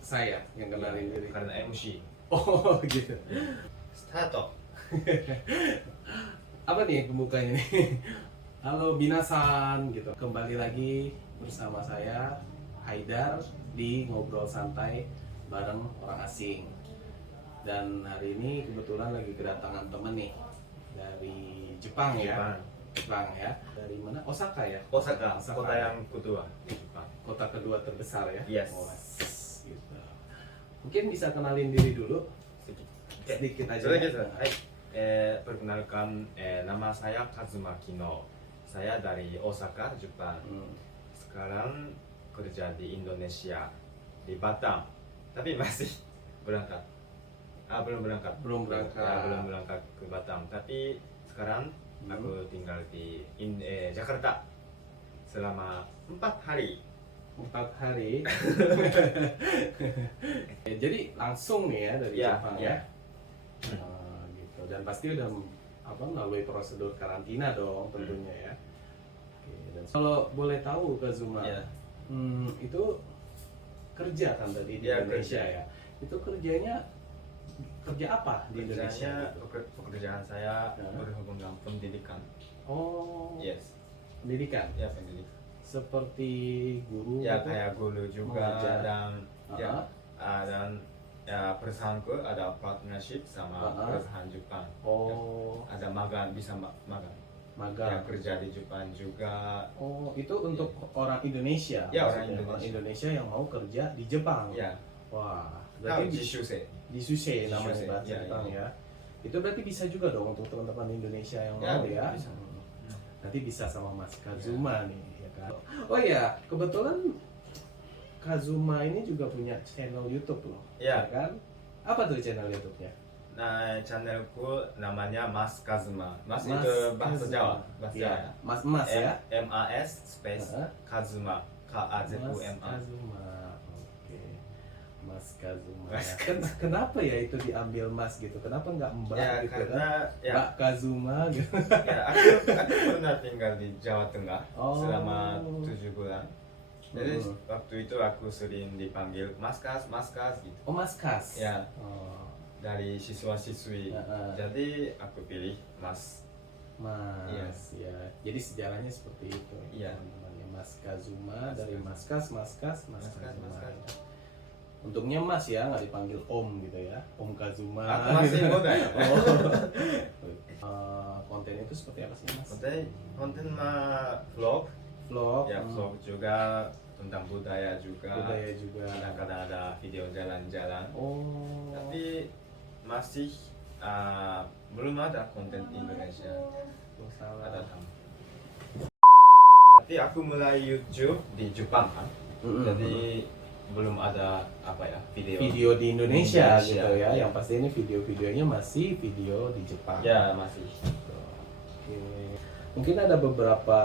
saya yang kenalin diri. Karena MC. Oh gitu. Start. Apa nih pembukanya nih? Halo binasan gitu. Kembali lagi bersama saya Haidar di Ngobrol Santai bareng orang asing. Dan hari ini kebetulan lagi kedatangan temen nih dari Jepang ya. Jepang ya. Dari mana? Osaka ya? Osaka, kota yang kedua di Jepang. Kota kedua terbesar ya? Yes. Oh, gitu. Mungkin bisa kenalin diri dulu sedikit aja. Hai. Perkenalkan, nama saya Kazuma Kino. Saya dari Osaka, Jepang. Sekarang kerja di Indonesia, di Batam. Tapi masih berangkat. Belum berangkat. Belum berangkat. Ya, belum berangkat ke Batam. Tapi sekarang aku tinggal di Jakarta selama 4 hari. 4 hari. Jadi langsung nih ya dari Jepang ya. Gitu. Dan pasti udah melalui prosedur karantina dong tentunya ya. Oke, dan kalau boleh tahu Kazuma, itu kerja kan tadi di Indonesia kerja. ya. Itu kerjanya kerja apa di Indonesia? Pekerjaan saya berhubungan dengan pendidikan. Oh. Yes. Pendidikan. Ya, pendidikan. Seperti guru. Ya, gitu? kayak guru juga dan dan perusahaanku ada partnership sama perusahaan Jepang. Oh. Ya, ada magang, bisa magang. Magang. Ya, kerja di Jepang juga. Oh, itu untuk orang Indonesia. Ya, orang Indonesia yang mau kerja di Jepang. Ya. Wah, Berarti berarti Jisuse namanya Jisuse, bahasa Jepang ya. Itu berarti bisa juga dong untuk teman-teman Indonesia yang mau ya. Bisa. Nanti bisa sama Mas Kazuma nih ya kan. Oh ya, kebetulan Kazuma ini juga punya channel YouTube loh. Ya. Kan? Apa tuh channel YouTube-nya? Nah, channelku namanya Mas Kazuma. Mas Mas itu bahasa Kazuma. Jawa. Bahasa Ya. Jawa. Mas ya. MAS space Kazuma. Mas KAZUMA. Kazuma. Oke. Mas Kazuma. Kenapa ya itu diambil Mas gitu? Kenapa nggak Mbak Ya, gitu karena kan? Mbak Kazuma gitu. Ya, aku pernah tinggal di Jawa Tengah selama 7 bulan. Jadi waktu itu aku sering dipanggil Mas Kas gitu. Oh, Mas Kas. Ya. Oh. Dari siswa-siswi. Jadi aku pilih Mas. Mas, ya. Jadi sejarahnya seperti itu. Iya. Namanya Mas Kazuma dari Mas Kas, Mas Kazuma. Untungnya Mas ya, nggak dipanggil Om gitu ya, Om Kazuma. Aku masih muda ya. Konten itu seperti apa sih Mas? Konten vlog. Vlog. Ya, vlog juga tentang budaya juga. Kadang-kadang ada video jalan-jalan. Oh. Tapi masih belum ada konten Indonesia. Ada tapi aku mulai YouTube di Jepang kan. Jadi belum ada video di Indonesia gitu ya. Yang pasti ini video-videonya masih video di Jepang. Ya, masih. Oke. Mungkin ada beberapa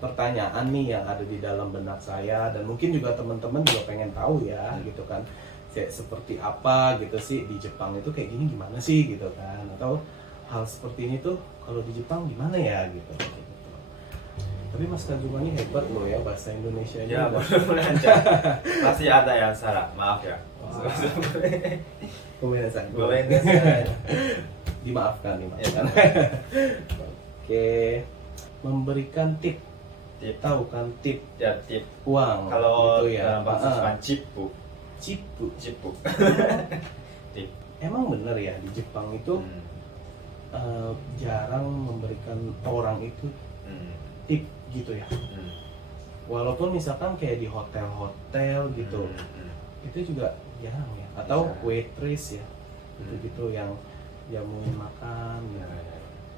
pertanyaan nih yang ada di dalam benak saya dan mungkin juga teman-teman juga pengen tahu ya gitu kan. Seperti apa gitu sih di Jepang itu kayak gini gimana sih gitu kan, atau hal seperti ini tuh kalau di Jepang gimana ya gitu. Tapi Mas Kazuma ini hebat loh ya, bahasa Indonesia ya belum lancar. Masih ada yang salah, maaf ya. Dimaafkan. Oke, memberikan tip. Tahu kan tip? Ya, tip uang. Kalau gitu ya. dalam bahasa Jepang Cipu. Tip. Emang bener ya di Jepang itu jarang memberikan orang itu tip gitu ya. Walaupun misalkan kayak di hotel-hotel gitu, itu juga jarang ya. Atau waitress ya, gitu yang jamuin makan.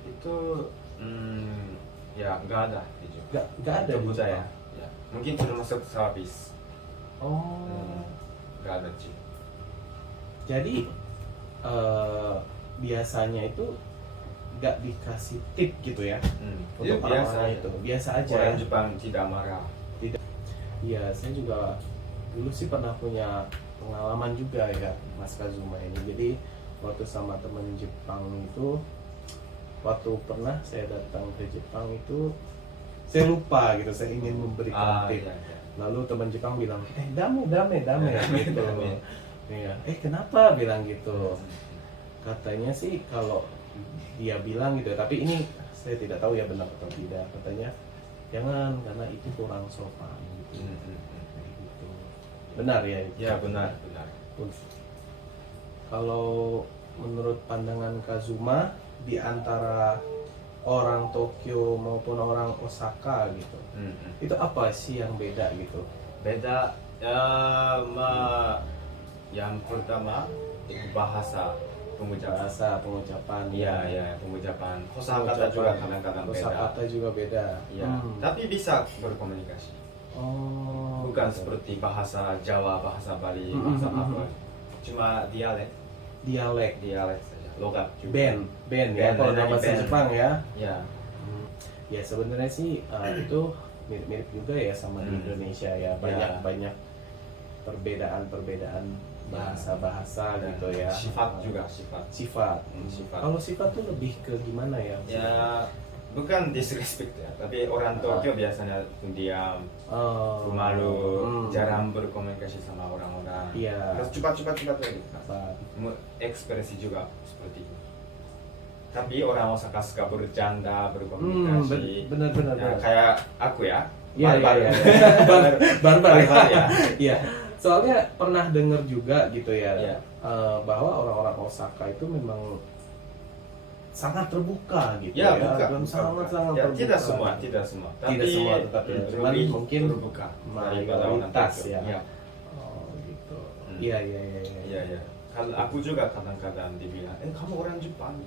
Itu ya nggak ada di Jepang. Nggak ada di budaya. Ya. Mungkin termasuk service. Oh. Nggak ada sih. Jadi biasanya itu nggak dikasih tip gitu ya untuk orang-orang itu, biasa aja. Orang Jepang tidak marah. Iya, saya juga dulu sih pernah punya pengalaman juga ya Mas Kazuma ini. Jadi waktu sama temen Jepang itu, waktu pernah saya datang ke Jepang itu, saya lupa gitu, saya ingin memberikan tip. Lalu teman Jepang bilang, dame gitu. Dame. Iya, kenapa bilang gitu? Katanya sih kalau dia bilang gitu, tapi ini saya tidak tahu ya benar atau tidak. Katanya jangan karena itu kurang sopan gitu. Kayak gitu. Benar ya? Ya benar. Kalau menurut pandangan Kazuma di antara orang Tokyo maupun orang Osaka gitu, itu apa sih yang beda gitu? Beda, yang pertama itu bahasa pengucapan. Iya, pengucapan. Kosakata juga kadang-kadang beda. Kosakata juga beda. Iya, tapi bisa berkomunikasi. Oh, Bukan gitu. seperti bahasa Jawa, bahasa Bali, bahasa apa. Cuma dialek saja, logat juga. Band ya, kalau dalam bahasa band. Jepang ya. Ya, Ya sebenarnya sih itu mirip-mirip juga ya sama di Indonesia ya, banyak perbedaan bahasa-bahasa dan gitu ya. sifat. Kalau sifat tuh lebih ke gimana ya? Ya, bukan disrespect ya, tapi orang Tokyo biasanya pendiam, pemalu, jarang berkomunikasi sama orang-orang. Iya. Terus cepat lagi. Apa? Ekspresi juga seperti itu. Tapi orang Osaka suka bercanda, berkomunikasi. Benar. Ya, kayak aku ya. Iya. Barbar ya. Iya. Soalnya pernah dengar juga gitu ya, Iya. bahwa orang-orang Osaka itu memang sangat terbuka gitu Ya, dan sangat terbuka. Tidak semua. Tidak semua, tetapi cuman lebih mungkin terbuka daripada orang mayoritas Tokyo. ya. Ya. Oh gitu. Hmm. Iya. Iya. Kalau aku juga kadang-kadang dibilang, kamu orang Jepang.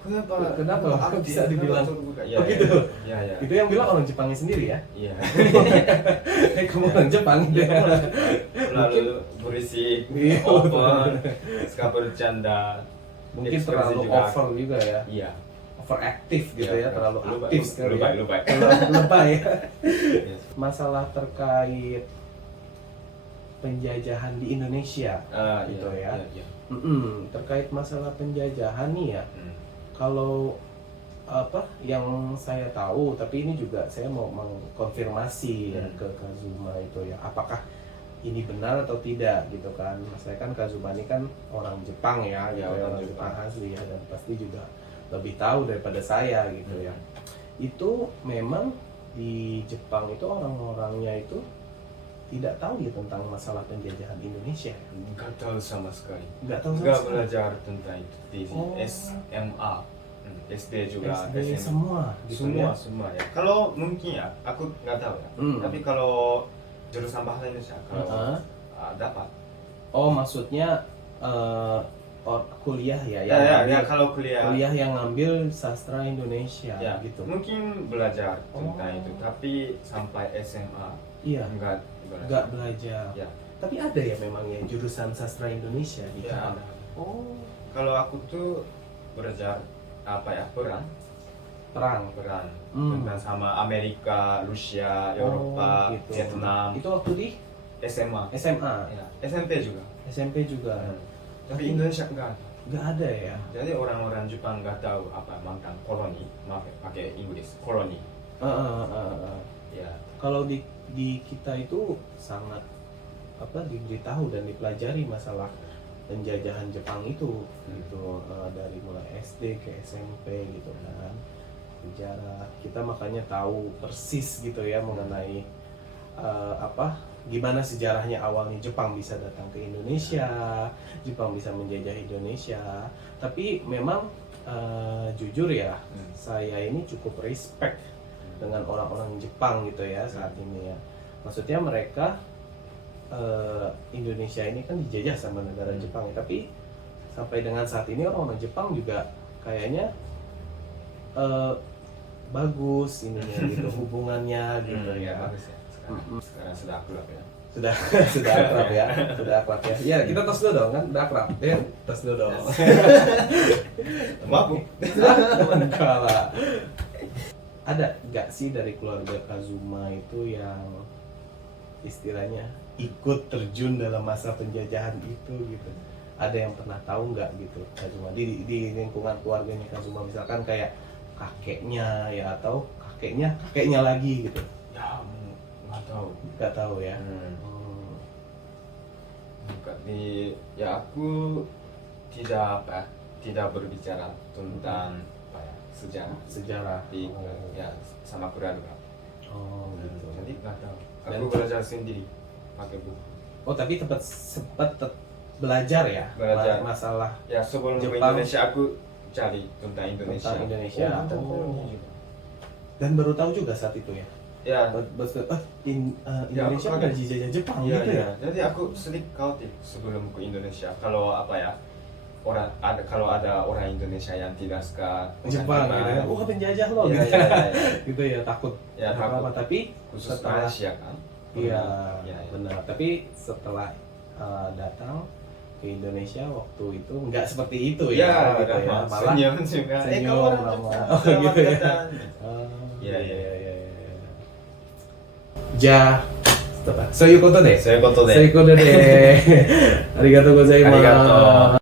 Kenapa Kenapa bisa dibilang? Terbuka? Oh gitu. Iya. Itu yang bilang orang Jepangnya sendiri ya. Iya. Kamu orang Jepang Iya, ya. Lalu berisik, Iya. open, suka bercanda. Mungkin Ekspresi terlalu juga. over juga ya. Iya. Overaktif gitu Iya, ya, terlalu aktif sekali. Lebay. Lebay ya. Yes. Masalah terkait penjajahan di Indonesia gitu ya. Iya. Terkait masalah penjajahan nih ya. Kalau apa yang saya tahu, tapi ini juga saya mau mengkonfirmasi ya ke Kazuma itu ya, apakah ini benar atau tidak gitu kan. Saya kan Kazuma ini kan orang Jepang ya, gitu ya, orang Jepang asli ya, dan pasti juga lebih tahu daripada saya gitu ya. Itu memang di Jepang itu orang-orangnya itu tidak tahu ya tentang masalah penjajahan Indonesia. Nggak tahu sama sekali. Nggak tahu sama Nggak sekali. belajar tentang itu di SMA, SD juga, SD SMA. semua gitu ya. Semua ya. Kalau mungkin ya, aku nggak tahu ya. Tapi kalau jurusan bahasa Indonesia kalau dapat. Oh maksudnya kuliah ya? Ya, kalau kuliah yang ngambil sastra Indonesia ya, gitu. mungkin belajar tentang itu, tapi sampai SMA Iya. nggak belajar. Ya. Tapi ada ya memang ya jurusan sastra Indonesia di Ya, Kanada. Oh. Kalau aku tuh belajar perang tentang sama Amerika, Rusia, Eropa, gitu. Vietnam. Itu waktu di SMA. SMA, Ya, SMP juga. SMP juga. Tapi Indonesia enggak. Nggak ada ya? Jadi orang-orang Jepang nggak tahu apa mantan koloni, pakai Inggris koloni. Ya. Kalau di kita itu sangat diberitahu dan dipelajari masalah penjajahan Jepang itu gitu, dari mulai SD ke SMP gitu kan, sejarah kita makanya tahu persis gitu ya mengenai gimana sejarahnya awalnya Jepang bisa datang ke Indonesia, Jepang bisa menjajah Indonesia. Tapi memang jujur ya, saya ini cukup respect dengan orang-orang Jepang gitu ya saat ini ya. Maksudnya mereka Indonesia ini kan dijajah sama negara Jepang ya, tapi sampai dengan saat ini orang-orang Jepang juga kayaknya bagus ininya gitu, hubungannya gitu ya. Bagus ya. Sekarang sudah akrab ya. Sudah akrab ya, ya kita tos dulu dong kan, udah akrab ya, tos dulu dong. Mabuk. Enggak lah. Ada nggak sih dari keluarga Kazuma itu yang istilahnya ikut terjun dalam masa penjajahan itu gitu? Ada yang pernah tahu nggak gitu Kazuma di lingkungan keluarganya Kazuma, misalkan kayak kakeknya ya, atau kakeknya lagi gitu? Ya nggak tahu. Nggak tahu ya. Bukan ya aku tidak tidak berbicara tentang sejarah Sejarah. di ya sama keluarga. Oh gitu. Jadi nggak tahu. Aku Dan- belajar sendiri pakai buku. Oh tapi sempat belajar ya. Belajar. Masalah Ya sebelum ke Jepang. Indonesia aku cari tentang Indonesia. Tentang Indonesia. tentang Oh. koloni juga. dan baru tahu juga saat itu ya. Ya, Indonesia aku udah kaget. dijajah Jepang iya gitu iya. ya. Jadi aku sedikit khawatir sebelum ke Indonesia. Kalau apa ya kalau ada orang Indonesia yang tidak suka Jepang gitu ya. Oh penjajah loh Iya, gitu. iya, iya. Gitu ya takut. Ya, takut. Apa tapi Khusus setelah Malaysia kan. iya Iya, iya. benar. Tapi setelah datang ke Indonesia waktu itu nggak seperti itu Ya, ya, gitu ya. malah Malah senyum juga. senyum, Kamu orang lama. Jepang, Oh, selamat gitu ya. datang. Iya Iya, iya iya. iya. Ja,そういうことで。そういうことで。そういうことで。ありがとうございます。ありがとう。